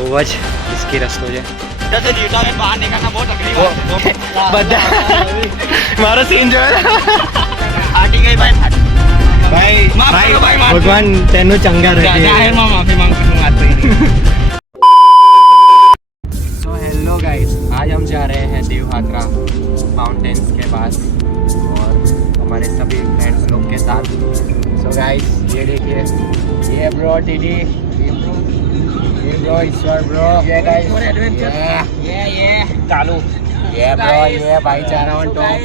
બહુ જ રિસ્કી રસ્તો છે. जैसे लीटर में बाहर निकलना बहुत तकलीफ है. બધા મારો સીન જોયો. फाटी गई भाई फाटी. भाई माफ करो भाई माफ. भगवान तेनु चंगा रखे. जाहिर में माफी मांगता हूँ आज भाई. तो हेलो गाइस, आज हम जा रहे हैं देवहात्रा माउंटेन्स के पास और हमारे सभी फ्रेंड्स लोग के साथ. सो गाइस ये देखिए, ये ब्रो टीडी, ये ब्रो ईश्वर ब्रो, ये गाइस ये चालू. ये ब्रो, ये भाईचारा ऑन टॉप.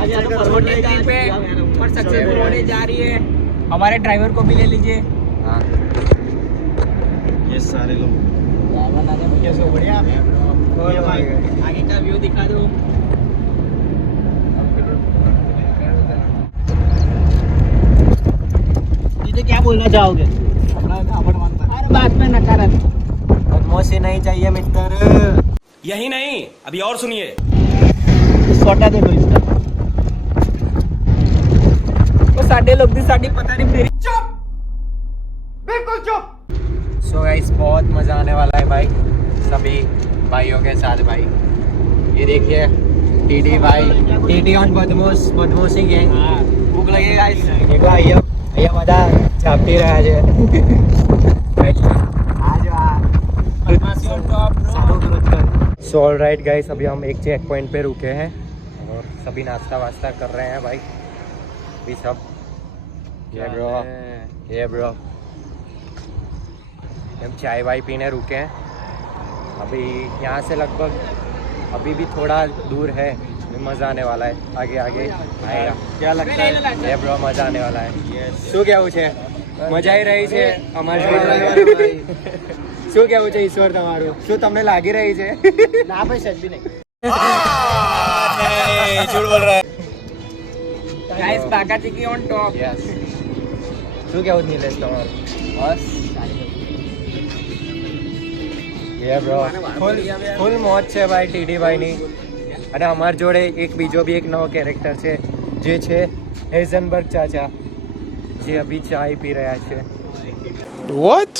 आज हम छोटी ट्रिप पे पर सक्सेसफुल होने जा रही है. हमारे ड्राइवर को भी ले लीजिए. हाँ ये सारे लोग कैसे बढ़िया आगे का व्यू दिखा दो. मुझे क्या बोलना चाहोगे? बात में नकारात्मक बदमाशी नहीं चाहिए मित्र. यही नहीं, अभी और सुनिए. सोटा दे दो इसका. वो साढ़े लोग भी साढ़े पता नहीं फिर. चुप, बिल्कुल चुप. सो गाइस बहुत मज़ा आने वाला है भाई, सभी भाइयों के साथ भाई. ये देखिए टीडी भाई, टीडी ऑन बदमोशी गैंग. भूख लगी गाइस. देखो અહીંયા બધા ઝાપટી રહ્યા છે. सो ऑलराइट गाइस, अभी हम एक चेक पॉइंट पे रुके हैं और सभी नाश्ता वास्ता कर रहे हैं भाई. अभी सब ये ब्रो हम चाय वाय पीने रुके हैं. अभी यहाँ से लगभग अभी भी थोड़ा दूर है. मज़ा आने वाला है, आगे आगे आएगा. क्या लगता है? ये ब्रो मज़ा आने वाला है. શું કેવું છે? મજા આવી રહી છે અમારી. શું કેવું છે ઈશ્વર તમારું? શું તમને લાગી રહી છે? ना भाई सच भी नहीं. झूठ बोल रहा है. गाइस बाकाजी की ऑन टॉप. યસ. શું કેવું નિલેશ તમારું? बस ये ब्रो ફૂલ મોજ છે ભાઈ ટીડી ભાઈની. અને અમાર જોડે એક બીજો બી એક નવો કેરેક્ટર છે જે છે હેઝનબર્ગ ચાચા, જે અભી ચાય પી રહ્યા છે. What?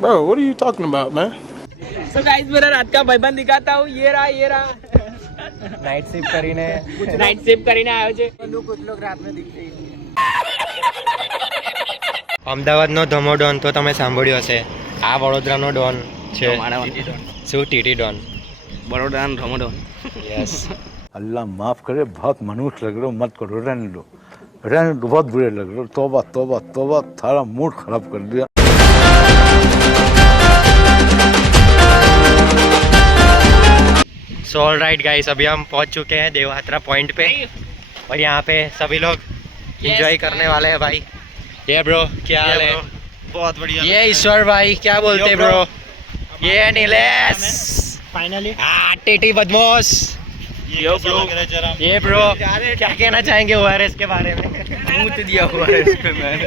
Bro, what are you talking about, man? So guys मेरा रात का भाईबंध दिखाता हूँ. ये रहा નાઇટ શિફ્ટ કરીને नाइट शिफ्ट કરીને આવ્યો છે. અમદાવાદનો ધમો ડોન તો તમે સાંભળ્યો હશે. આ વડોદરાનો ડોન છે. શું ટીટી ડોન? बड़ोड़ा रमोडो. યસ. अल्लाह माफ़ करे, बहुत मनुष्य लग रहे हो, मत करो, रहने दो, बहुत बुरे लग रहे हो. तौबा तौबा तौबा, थारा मूड खराब कर दिया. सो ऑलराइट गाइस, अभी हम पहुंच चुके हैं देवहात्रा पॉइंट पे और यहाँ पे सभी लोग एंजॉय करने वाले हैं भाई. ये ब्रो क्या हाल है? बहुत बढ़िया. ये ईश्वर भाई क्या बोलते Yo, ब्रो? bro. ये नीलेश. फाइनली टीटी बदमाश. यो ब्रो. ये ब्रो क्या कहना चाहेंगे ओआरएस के बारे में? मूत दिया हुआ है इस पे मैंने.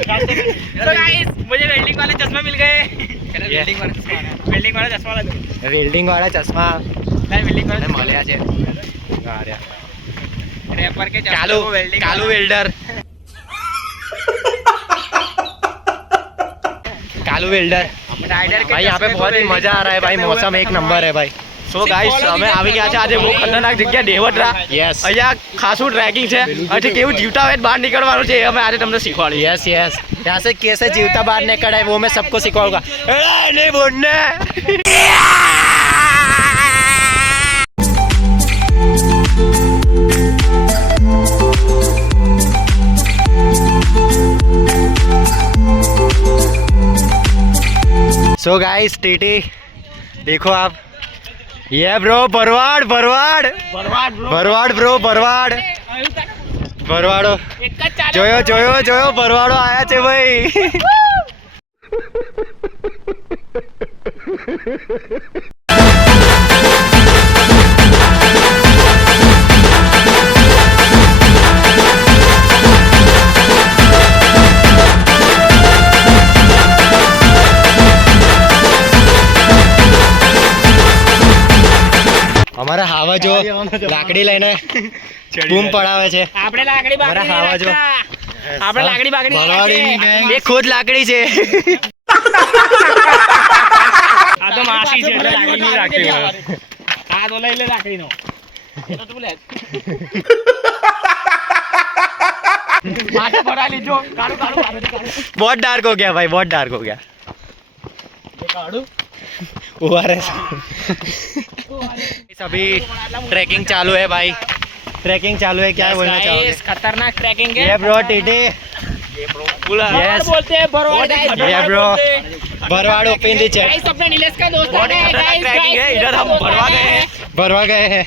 तो गाइस मुझे वेल्डिंग वाले चश्मा मिल गए. वेल्डिंग वाला चश्मा लगा. વેલ્ડિંગ વાળા ચશ્મા नहीं वेल्डिंग वाला મળ્યા છે. रैपर के કાલુ કાલુ વેલ્ડર. कालू वेल्डर राइडर के भाई यहाँ पे बहुत ही मजा आ रहा है भाई. मौसम एक नंबर है भाई. સો ગાઈસ અમે આવી ગયા છે આજે બહુ ખતરનાક જગ્યા દેવત્રા. યસ અહીંયા ખાસું ટ્રેકિંગ છે. અહીંથી કેવું જીવતા હોય બહાર નીકળવાનું છે એ અમે આજે તમને શીખવાડીએ. Yes yes. यहाँ से कैसे जीवता बाहर निकला है वो मैं सबको सिखाऊंगा. नहीं बोलने. सो गाइस टीटी देखो आप, ये ब्रो भरवाड़ भरवाड़ भरवाड़ ब्रो भरवाड़ ભરવાડો જોયો જોયો જોયો ભરવાડો આયા છે ભાઈ. અમારા હાવા જો લાકડી લઈને બૂમ પડાવે છે. આપણે લાકડી બાકડી હાવા જો આપણે લાકડી બાકડી એ ખુદ લાકડી છે. बहुत डार्क हो गया भाई, बहुत डार्क हो गया। अभी ट्रैकिंग चालू है भाई, ट्रैकिंग चालू है। क्या बोलना चाहोगे? खतरनाक ट्रैकिंग है ये ब्रो टीटी, Yes. बोलते हैं बरवाड़ ये ब्रो बरवाड़ ओपन दी चेक। गाइस अपने नीलेश का दोस्त है गाइस, ट्रैकिंग है इधर, हम बरवा गए हैं।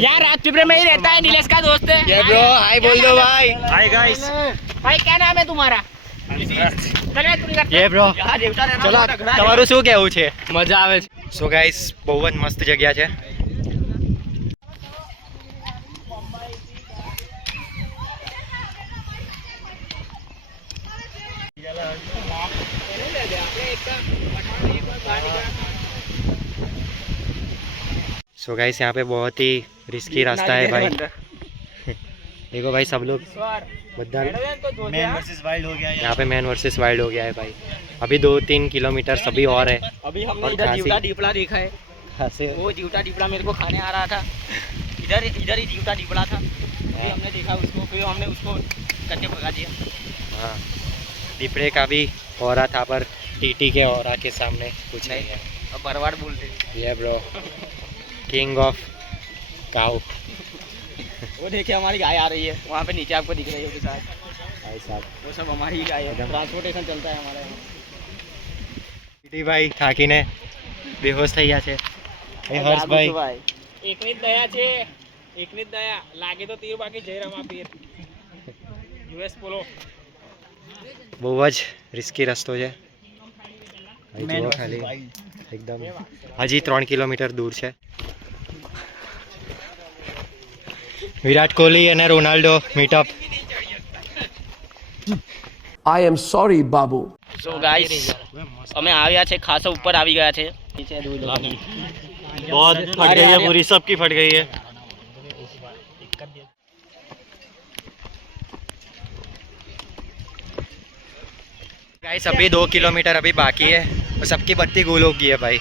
यार राजपीपला में ही रहता है, नीलेश का दोस्त है। ये ब्रो हाय बोल दो भाई। Hi guys. भाई क्या नाम है तुम्हारा? ये ब्रो ચલો તમારું શું કહેવું છે? મજા આવે છે। સો ગાઈસ બહુ જ મસ્ત જગ્યા છે। सो गाइस यहाँ पे बहुत ही रिस्की रास्ता है भाई। देखो भाई सब लोग मैन वर्सेस वाइल्ड हो गया यहाँ पे मैन वर्सेस वाइल्ड हो गया है भाई। अभी 2-3 किलोमीटर सभी और है। अभी हमने और इधर खांसी- जीवटा दीपड़ा देखा है, वो जीवटा दीपड़ा मेरे को खाने आ रहा था। इधर इधर ही जीवटा दीपड़ा था, फिर हमने देखा उसको, फिर हमने उसको करके भगा दिया। हाँ दीपड़े का भी औरा था, पर टीटी के औरा के सामने कुछ नहीं है। अब बरवाड़ बोलते ये ब्रो किंग ऑफ काउ वो देखिए हमारी गाय आ रही है, वहाँ पे नीचे आपको दिख रही है उसके साथ। भाई साहब। वो सब हमारी ही गाय है, ट्रांसपोर्टेशन चलता है हमारे यहाँ। ટીટી ભાઈ થાકીને બેહોશ થઈ ગયા છે। એ હર્ષભાઈ એકની જ દયા છે, એકની જ દયા લાગે તો તીર બાકી જય રમા પીર યુએસ પોલો। બહુ જ રિસ્કી રસ્તો છે ભાઈ, જુઓ ખાલી એકદમ હજી 3 કિલોમીટર દૂર છે। વિરાટ કોહલી અને Ronaldo meetup. I am sorry, Babu. So guys અમે આવ્યા છે, ખાસો ઉપર આવી ગયા છે। बहुत फट गई है पूरी, सबकी फट गई है। गाइस अभी 2 किलोमीटर अभी बाकी है और सबकी बत्ती गुल हो गई है भाई।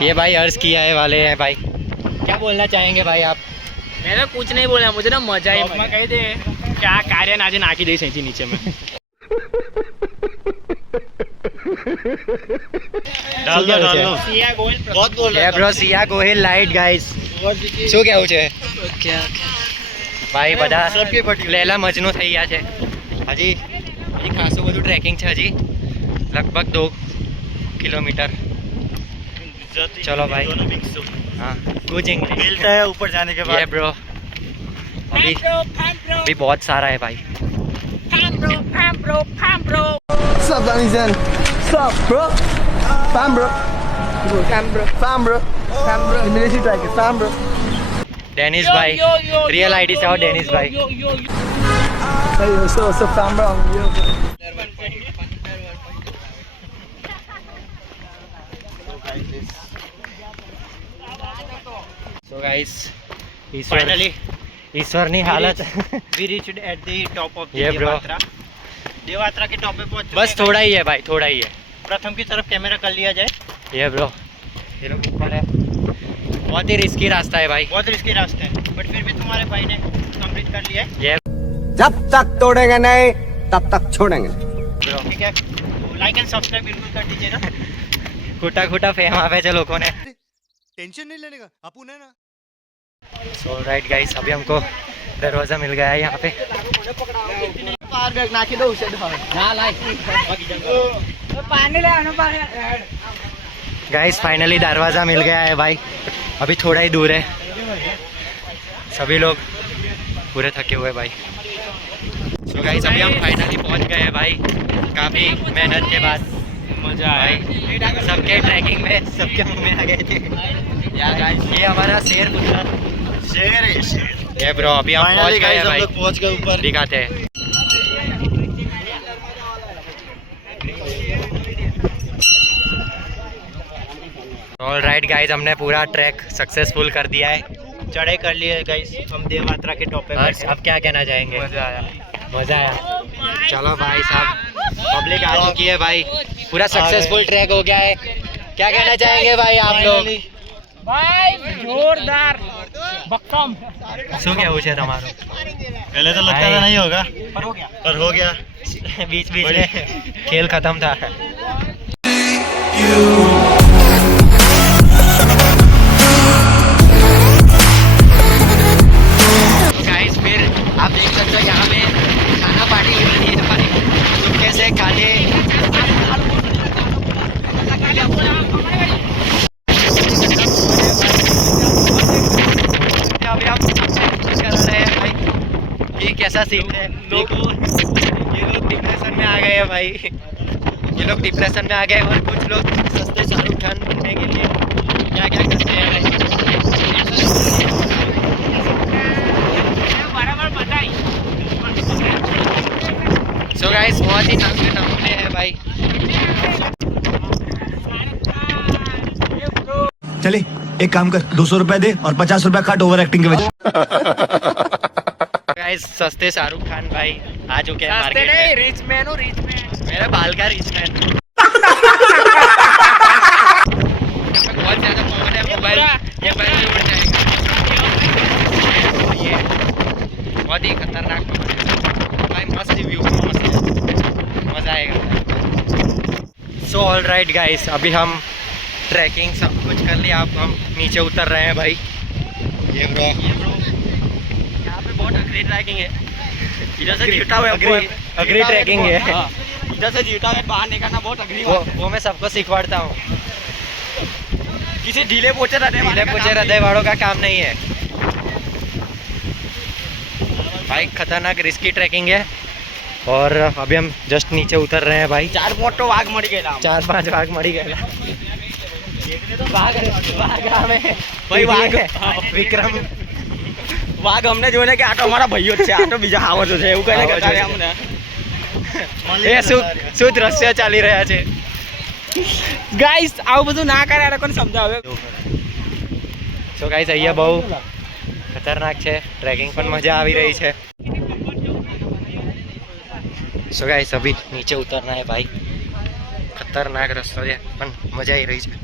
ये भाई अर्ज किया है वाले हैं भाई, क्या बोलना चाहेंगे भाई आप? मैंने कुछ नहीं बोला, मुझे ना मजा ही मैं कह दे क्या कार्य नाजे नाकी दे सही नीचे में डाल दो डाल दो। सिया गोयल बहुत बोल ये bro Siya Gohil light guys શું કેવું છે? ભાઈ બધા લેલા મજનુ થઈ ગયા છે। હજી ખાસું બધું ટ્રેકિંગ છે, હજી લગભગ 2 કિલોમીટર। चलो भाई। हाँ कुछ इंग्लिश मिलता है ऊपर जाने के ये बाद। ब्रो अभी बहुत सारा है भाई। What's up, Danny Zen? What's up, bro? Fam, bro. Fam, bro. Fam, bro. Fam, bro. The military track is fam, bro. Dennis भाई रियल आईडी से आओ डेनिस भाई। Hey, what's up, fam, bro? So guys finally ईश्वरनी हालत We reached at the top of the ये bro देवात्रा के top पे पहुंच चुके बस हैं। थोड़ा ही है भाई, थोड़ा ही है। प्रथम की तरफ कैमरा कर लिया जाए। ये ब्रो ये लोग ऊपर है, बहुत ही रिस्की रास्ता है भाई। बहुत रिस्की रास्ता है, बट फिर भी तुम्हारे भाई ने कंप्लीट कर लिया है। ये जब तक तोड़ेंगे नहीं तब तक छोड़ेंगे। ब्रो ठीक है, लाइक एंड सब्सक्राइब बिल्कुल कर दीजिएगा। खूटा खूटा फेम आवे છે લોકોને। टेंशन नहीं लेने का, अपन है ना। सो राइट गाइस अभी हमको दरवाजा मिल गया है यहाँ पे। गाइस फाइनली दरवाजा मिल गया है भाई, अभी थोड़ा ही दूर है। सभी लोग पूरे थके हुए भाई। सो गाइस अभी हम फाइनली पहुंच गए हैं भाई, काफी मेहनत के बाद। मजा भाई सबके ट्रैकिंग में सबके मुंह में आ गए थे। ये हमारा शेर पुत्र शेर है शेर। ये ब्रो अभी हम पहुंच फाइनली गए गाइस हैं हम भाई, लोग पहुंच गए ऊपर। दिखाते हैं। ऑलराइट गाइस हमने पूरा ट्रैक सक्सेसफुल कर दिया है, चढ़ाई कर लिए गाइस, हम देवात्रा के टॉप पे हर्ष अब क्या कहना चाहेंगे? मजा आया, मजा आया। चलो भाई साहब पब्लिक आ चुकी है भाई, पूरा सक्सेसफुल ट्रैक हो गया है। क्या कहना चाहेंगे भाई आप लोग? ભાઈ જોરદાર બક્કમ શું કેવું છે તમારું? पहले तो लगता था नहीं होगा पर हो गया बीच बीच में खेल खत्म था. गाइस फिर आप देख सकते हो यहाँ पे खाना पार्टी हो रही है हमारी चुपके से खाने. अभी हम कर रहे हैं भाई. ये कैसा सीन है? देखो ये लोग डिप्रेशन में आ गए हैं भाई. ये लोग डिप्रेशन में आ गए और कुछ लोग सस्ते शाहरुख खान बनने के लिए क्या क्या करते हैं. सो गाइस बहुत ही नमूने हैं भाई. चले एक काम कर 200 रुपए दे और 50 रुपए काट ओवर एक्टिंग के वजह. गाइस सस्ते शाहरुख खान भाई आ चुके हैं मार्केट में. રીચ મેન હું રીચ મેન मेरा बाल का रिच मैन. बहुत ज्यादा पवन है. मोबाइल भी उड़ जाएगा. ये बहुत ही खतरनाक पवन है भाई. मस्त व्यू मस्त है. मजा आएगा. सो ऑल राइट गाइस अभी हम ट्रैकिंग सब कुछ कर लिया. अब हम नीचे उतर रहे हैं भाई. ये ब्रो यहाँ पे बहुत अग्री ट्रैकिंग है. इधर से जीता हुआ अग्री ट्रैकिंग है. इधर से जीटा है बाहर निकलना बहुत अगली वो मैं सबको सिखवाता हूँ. किसी ढीले पोचे रहने हृदय वालों का काम नहीं है भाई. खतरनाक रिस्की ट्रैकिंग है. और अभी हम जस्ट नीचे उतर रहे हैं भाई. 4 મોટો વાઘ મળી ગયેલા 4-5 વાઘ મળી ગયેલા. ભાઈ વાઘ વિક્રમ વાઘ અમને જોઈને કે આ તો અમારા ભાઈઓ જ છે, આ તો બીજા આવતો છે એવું કહીને આવતો કહેતા છે. અમને. એ શું દ્રશ્ય ચાલી રહ્યા છે. ગાઈસ આવું બધું ના કરે આ લોકોને સમજાવે. સો ગાઈસ અહીંયા બહુ ખતરનાક છે. ટ્રેકિંગ પણ મજા આવી रही છે. सो गाइस अभी नीचे उतरना है भाई. खतरनाक रास्ता है पण मजा आई रही है.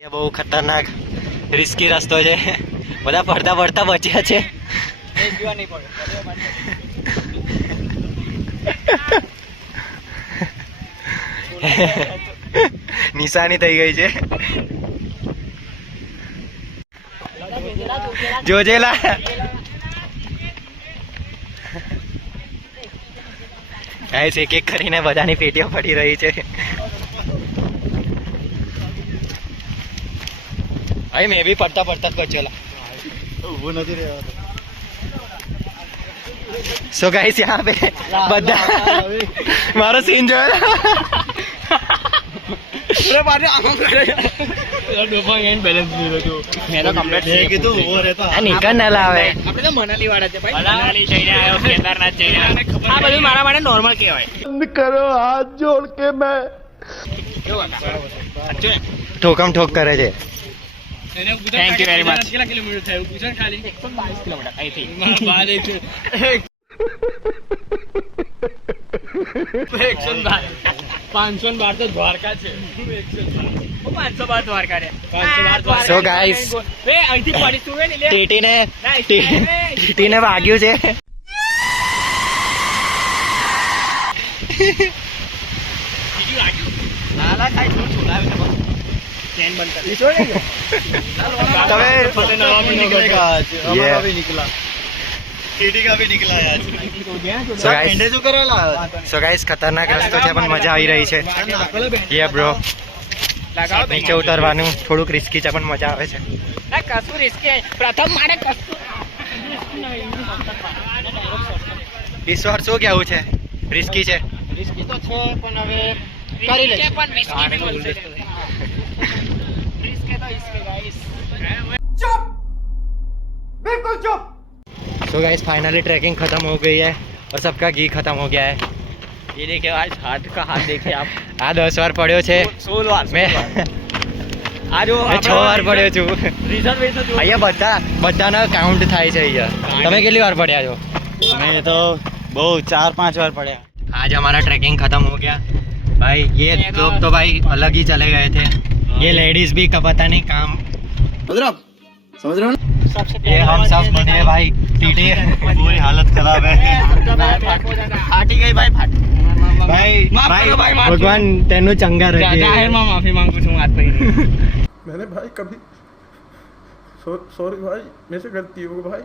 ये બહુ ખતરનાક રિસ્કી રસ્તો છે. બધા પડતા પડતા બચ્યા છે. નિશાની થઈ ગઈ છે. જોજેલા ગાઈસ એક એક કરીને બધાની પેટીઓ પડી રહી છે. भाई मैं भी पढ़ता पढ़ता बचेला. वो नहीं रहा सो गाइस यहाँ पे बदा मारो सीन जो है અરે બારે આમ કરે ડોપામાઇન બેલેન્સ નહીં રહ્યો. મેં તો કમ્પ્લીટ है कि तो वो रहता આ નિકન ના લાવે. આપણે તો મનાલી વાળા છે ભાઈ. મનાલી જઈને આવ્યો, કેદારનાથ જઈને આવ્યો. આ બધું મારા માટે નોર્મલ કહેવાય. करो हाथ जोड़ के मैं કેવું હતા? ठोकम ठोक करे છે. Thank you very much. કેટલા કિલોમીટર થયું પૂછો ને ખાલી? 122 કિલોમીટર અહીંથી. 512 તો દ્વારકા છે. 512 દ્વારકા રે. 512 So guys, એ અહીંથી પડીશું ને લે. ટીટીને વાગ્યું છે. બીજું લાગ્યું? નાલા થાય શું છોડાવે ને બસ. ચેન બંધ કરી. છોડે ગયો. તમે नवा भी निकलेगा आज. हमारा Yeah. भी निकला. टीटी का भी निकला है आज. So guys, एंडे जो करेला so guys ખતરનાક રસ્તો છે પણ મજા આવી રહી છે. યે બ્રો લગાવો નીચે ઉતરવાનું થોડુંક રિસ્કી છે પણ મજા આવે છે. ના કશું રિસ્કી પ્રથમ મારે કશું ઈશ્વર શું કેવું છે? રિસ્કી છે. રિસ્કી તો છે પણ હવે કરી લે પણ રિસ્કી બી બોલશે રિસ્કી તો ઇસકે ગાઈસ तो गाइस फाइनली ट्रैकिंग ख़त्म हो गई है और सबका घी ख़त्म हो गया है। ये देखिए आज हाथ का हाथ देखिए आप। આ 10 વાર પડ્યો છે 16 વાર મેં આ જો 6 વાર પડ્યો છું રિઝર્વેશન જો અહીંયા બધાના કાઉન્ટ થાય છે અહીંયા તમે કેટલી વાર પડ્યા છો मैं तो बहुत 4-5 बार पढ़े। आज हमारा ट्रैकिंग ख़त्म हो गया भाई। ये लोग तो भाई अलग ही चले गए थे। ये लेडीज भी का पता नहीं काम समझ रहे हो ना? सबसे ये हम सब बने भाई टीटी पूरी हालत खराब है फाटी गई भाई फाटी भाई माफ करो भाई, माफ भगवान तेनु चंगा रखे जाहिर में माफी मांगू છું हाथ पे मैंने भाई कभी सॉरी भाई मेरे से गलती हो गई भाई।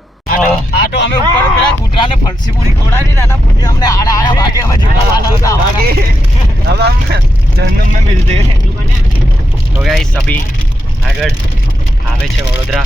आटो हमें ऊपर पेला कुटरा ने फंसी पूरी खोड़ा नहीं ना पुण्य हमने आड़ा आया भागे हमें झूठा वाला होता भागे अब हम जन्म में मिलते हैं। तो गाइस अभी આગળ આવે છે વડોદરા